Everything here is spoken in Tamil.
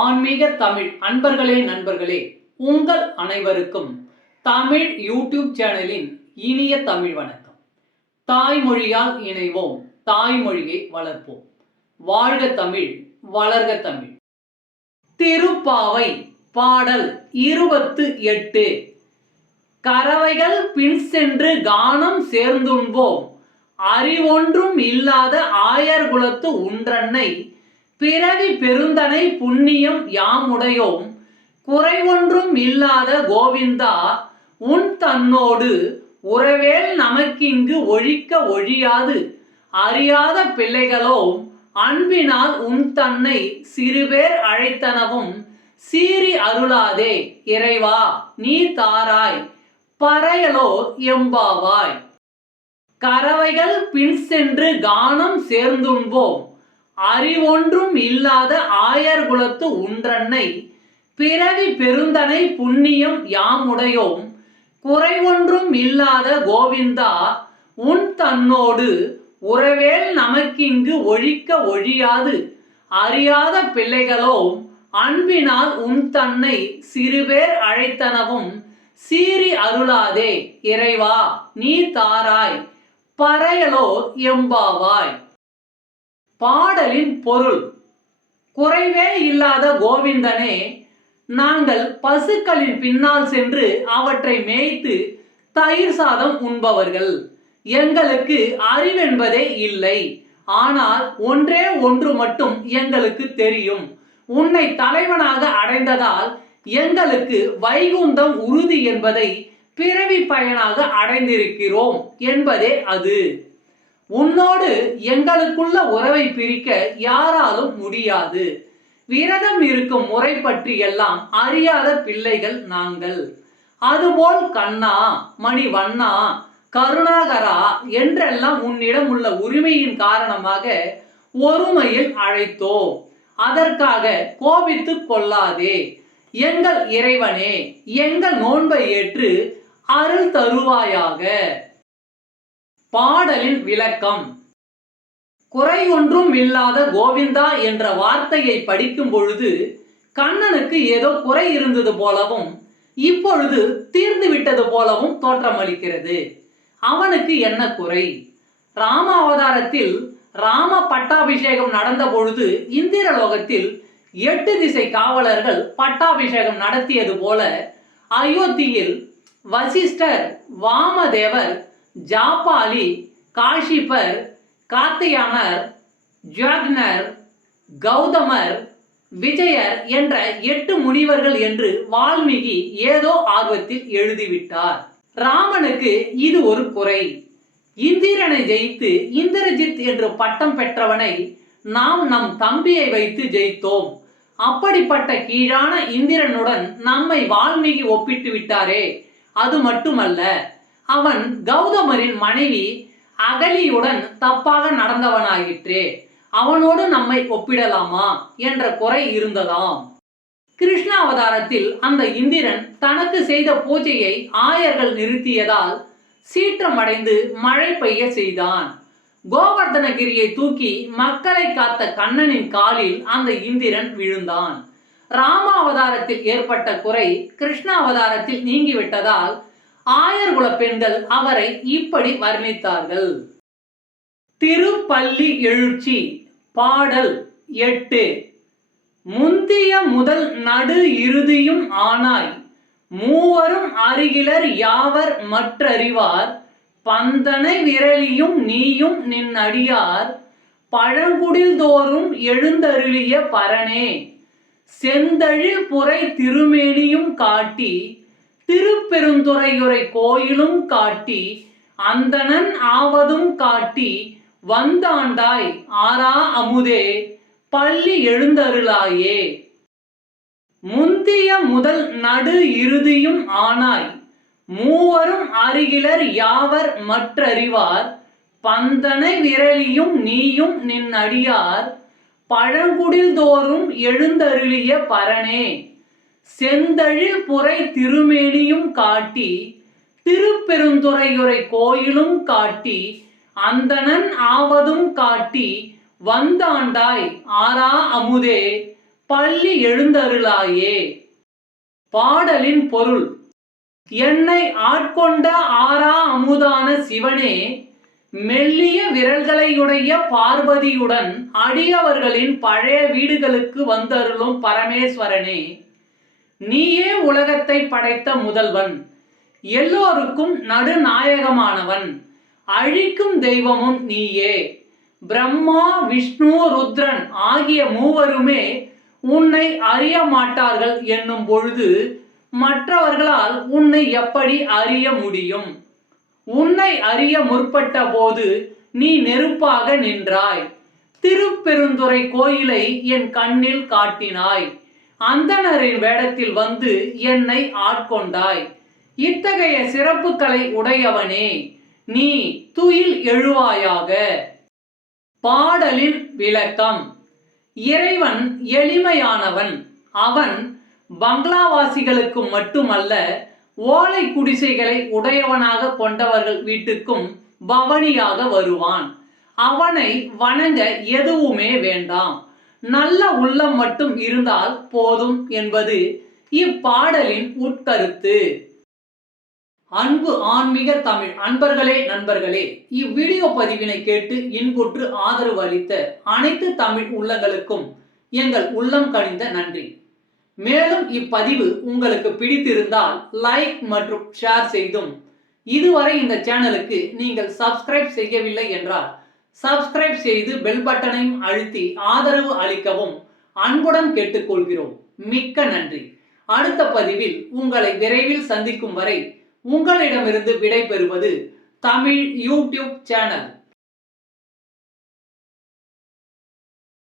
ஆன்மீக தமிழ் அன்பர்களே நண்பர்களே, உங்கள் அனைவருக்கும் தமிழ் யூடியூப் சேனலின் இனிய தமிழ் வணக்கம். தாய்மொழியால் இணைவோம், தாய்மொழியை வளர்ப்போம். வாழ்க தமிழ், வளர்க தமிழ். திருப்பாவை பாடல் 28. கறவைகள் பின் சென்று கானம் சேர்ந்துண்போம், அறிவொன்றும் இல்லாத ஆயர்குலத்து உன்றன்னை பிறவி பெருந்தனை புண்ணியம் யாமுடையோம், குறைவொன்றும் இல்லாத கோவிந்தா உன் தன்னோடு உறவேல் நமக்கிங்கு ஒழிக்க ஒழியாது, அறியாத பிள்ளைகளோம் அன்பினால் உன் தன்னை சிறுபேர் அழைத்தனவும் சீறி அருளாதே இறைவா நீ தாராய் பறையலோர் எம்பாவாய். கறவைகள் பின் சென்று கானம் சேர்ந்துண்போம், அறிவொன்றும் இல்லாத ஆயர்குலத்து உன்றன்னை பிறவி பெருந்தனை புண்ணியம் யாமுடையோம், குறைவொன்றும் இல்லாத கோவிந்தா உன் தன்னோடு உறவேல் நமக்கிங்கு ஒழிக்க ஒழியாது, அறியாத பிள்ளைகளோம் அன்பினால் உன் தன்னை சிறுபேர் அழைத்தனவும் சீறி அருளாதே இறைவா நீ தாராய் பறையலோர் எம்பாவாய். பாடலின் பொருள்: குறைவே இல்லாத கோவிந்தனே, நாங்கள் பசுக்களின் பின்னால் சென்று அவற்றை மேய்த்து தயிர் சாதம் உண்பவர்கள். எங்களுக்கு அறிவென்பதே இல்லை. ஆனால் ஒன்றே ஒன்று மட்டும் எங்களுக்கு தெரியும். உன்னை தலைவனாக அடைந்ததால் எங்களுக்கு வைகுந்தம் உறுதி என்பதை பிறவி பயனாக அடைந்திருக்கிறோம் என்பதே அது. உன்னோடு எங்களுக்குள்ள உறவை பிரிக்க யாராலும் முடியாது. விரதம் இருக்கும் முறை பற்றி எல்லாம் அறியாத பிள்ளைகள் நாங்கள். அதுபோல் கண்ணா, மணிவண்ணா, கருணாகரா என்றெல்லாம் உன்னிடம் உள்ள உரிமையின் காரணமாக ஒருமையில் அழைத்தோம். அதற்காக கோபித்துக் கொள்ளாதே. எங்கள் இறைவனே, எங்கள் நோன்பை ஏற்று அருள் தருவாயாக. பாடலின் விளக்கம்: குறை ஒன்றும் இல்லாத கோவிந்தா என்ற வார்த்தையை படிக்கும் பொழுது கண்ணனுக்கு ஏதோ குறை இருந்தது போலவும் இப்பொழுது தீர்ந்து விட்டது போலவும் தோற்றமளிக்கிறது. அவனுக்கு என்ன குறை? ராம அவதாரத்தில் ராம பட்டாபிஷேகம் நடந்த பொழுது இந்திரலோகத்தில் 8 திசை காவலர்கள் பட்டாபிஷேகம் நடத்தியது போல அயோத்தியில் வசிஷ்டர், வாமதேவர், ஜாபாலி, காஷிபர், காத்தியானர், ஜாக்னர், கௌதமர், விஜயர் என்ற 8 முனிவர்கள் என்று வால்மீகி ஏதோ ஆர்வத்தில் எழுதிவிட்டார். ராமனுக்கு இது ஒரு குறை. இந்திரனை ஜெயித்து இந்திரஜித் என்று பட்டம் பெற்றவனை நாம் நம் தம்பியை வைத்து ஜெயித்தோம். அப்படிப்பட்ட கீழான இந்திரனுடன் நம்மை வால்மீகி ஒப்பிட்டு விட்டாரே. அது மட்டுமல்ல, அவன் கௌதமரின் மனைவி அகலியுடன் தப்பாக நடந்தவனாயிற்றே. அவனோடு நம்மை ஒப்பிடலாமா என்ற குறை இருந்ததாம். கிருஷ்ண அவதாரத்தில் அந்த இந்திரன் தனக்கு செய்த பூஜையை ஆயர்கள் நிறுத்தியதால் சீற்றமடைந்து மழை பெய்ய செய்தான். கோவர்தனகிரியை தூக்கி மக்களை காத்த கண்ணனின் காலில் அந்த இந்திரன் விழுந்தான். ராம அவதாரத்தில் ஏற்பட்ட குறை கிருஷ்ண அவதாரத்தில் நீங்கிவிட்டதால் ஆயர்குல பெண்கள் அவரை இப்படி வர்ணித்தார்கள். திருப்பள்ளி எழுச்சி பாடல் 8. முந்திய முதல் நடு இறுதியும் ஆனாய், மூவரும் அருகிலர் யாவர் மற்றறிவார், பந்தனை விரலியும் நீயும் நின் அடியார், பழங்குடில் தோறும் எழுந்தருளிய பரனே, செந்தழில் புரை திருமேனியும் காட்டி, திருப்பெருந்துறையுரை கோயிலும் காட்டி, அந்தணன் ஆவதும் காட்டி, வந்தாண்டாய் ஆரா அமுதே பள்ளி எழுந்தருளாயே. முந்திய முதல் நடு இறுதியும் ஆனாய், மூவரும் அருகிலர் யாவர் மற்றறிவார், பந்தனை விரலியும் நீயும் நின் அடியார், பழங்குடில் தோறும் எழுந்தருளிய பரனே, செந்தழில் புரை திருமேனியும் காட்டி, திருப்பெருந்துறையுரை கோயிலும் காட்டி, அந்தணன் ஆவதும் காட்டி, வந்தாண்டாய் ஆரா அமுதே பள்ளி எழுந்தருளாயே. பாடலின் பொருள்: என்னை ஆட்கொண்ட ஆறா அமுதான சிவனே, மெல்லிய விரல்களையுடைய பார்வதியுடன் அடியவர்களின் பழைய வீடுகளுக்கு வந்தருளும் பரமேஸ்வரனே, நீயே உலகத்தை படைத்த முதல்வன், எல்லோருக்கும் நடுநாயகமானவன், அழிக்கும் தெய்வமும் நீயே. பிரம்மா, விஷ்ணு, ருத்ரன் ஆகிய மூவருமே உன்னை அறிய மாட்டார்கள் என்னும் பொழுது மற்றவர்களால் உன்னை எப்படி அறிய முடியும்? உன்னை அறிய முற்பட்ட போது நீ நெருப்பாக நின்றாய். திருப்பெருந்துறை கோயிலை என் கண்ணில் காட்டினாய். அந்தணரின் வேடத்தில் வந்து என்னை ஆட்கொண்டாய். இத்தகைய சிறப்புகளை உடையவனே, நீ துயில் எழுவாயாக. பாடலின் விளக்கம்: இறைவன் எளிமையானவன். அவன் பங்களாவாசிகளுக்கு மட்டுமல்ல, ஓலை குடிசைகளை உடையவனாக கொண்டவர்கள் வீட்டுக்கும் பவனியாக வருவான். அவனை வணங்க எதுவுமே வேண்டாம், நல்ல உள்ளம் மட்டும் இருந்தால் போதும் என்பது இப்பாடலின் உட்கருத்து. அன்பு ஆன்மீக தமிழ் அன்பர்களே, நண்பர்களே, இவ்வீடியோ பதிவினை கேட்டு இன்புற்று ஆதரவு அளித்த அனைத்து தமிழ் உள்ளங்களுக்கும் எங்கள் உள்ளம் கனிந்த நன்றி. மேலும் இப்பதிவு உங்களுக்கு பிடித்திருந்தால் லைக் மற்றும் ஷேர் செய்தும், இதுவரை இந்த சேனலுக்கு நீங்கள் சப்ஸ்கிரைப் செய்யவில்லை என்றால் சப்ஸ்கிரைப் செய்து பெல் பட்டனையும் அழுத்தி ஆதரவு அளிக்கவும் அன்புடன் கேட்டுக்கொள்கிறோம். மிக்க நன்றி. அடுத்த பதிவில் உங்களை விரைவில் சந்திக்கும் வரை உங்களிடமிருந்து விடை பெறுவது தமிழ் யூடியூப் சேனல்.